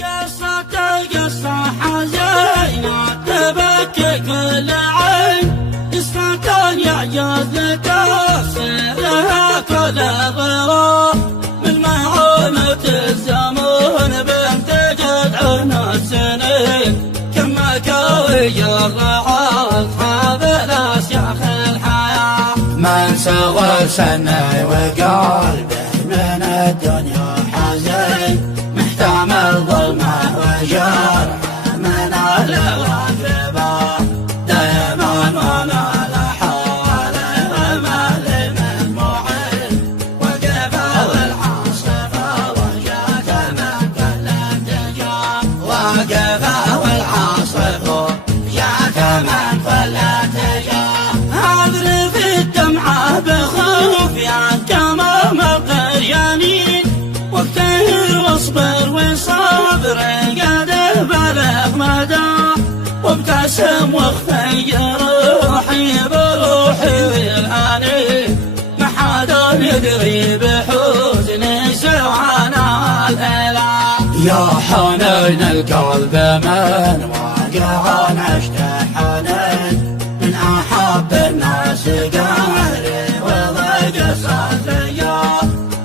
قصة حزينة تبكي كل عين، قصة يعجز لتفسيرها كل ضرار، من معونة الزمن بامتجد عنا السنين، كم مكاوي الرعاة أصحاب الأشياخ الحياة، من سوى سنة وقلبه من الدنيا حزين، محتمل ظلمه وجرحه من أهل الأقرباء، دائما وما لحاله ومال من معين، وقفه والعاصفة وجاته من كل اتجاه، وقفه والعاصفة جاته من كل اتجاه، عذر في الدمعة بخوف يا كمام القريانين، واجتهد واصبر وصبر قاده بلغ مدى، وابتسم واخفي روحي بروحي والاني، ما حدا يدري بحزني سوانا الهلا، يا حنين القلب من واقع نشته حنين، من أحب الناس قهري وضيق صدري،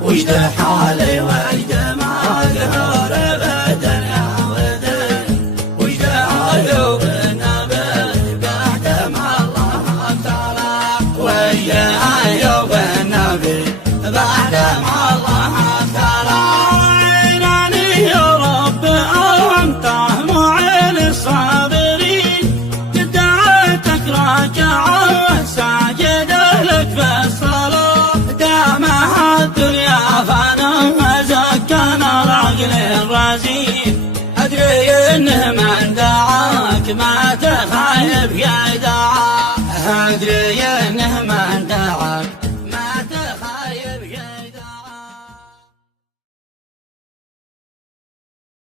وجد حالي وجد ما قهر بالدنيا ودين، وجد عيوب النبي بعد ما الله ابتلى، وجد عيوب النبي بعد ما الله ابتلى، عيناني يا رب أنت معين الصابرين، قد دعيتك راكعا ساجدا لك في الصلاة، دامها الدنيا فانا زكانا العقل الرزين، أدري إنه من دعاك ما تخايب يا دعاء، أدري إنه من دعاك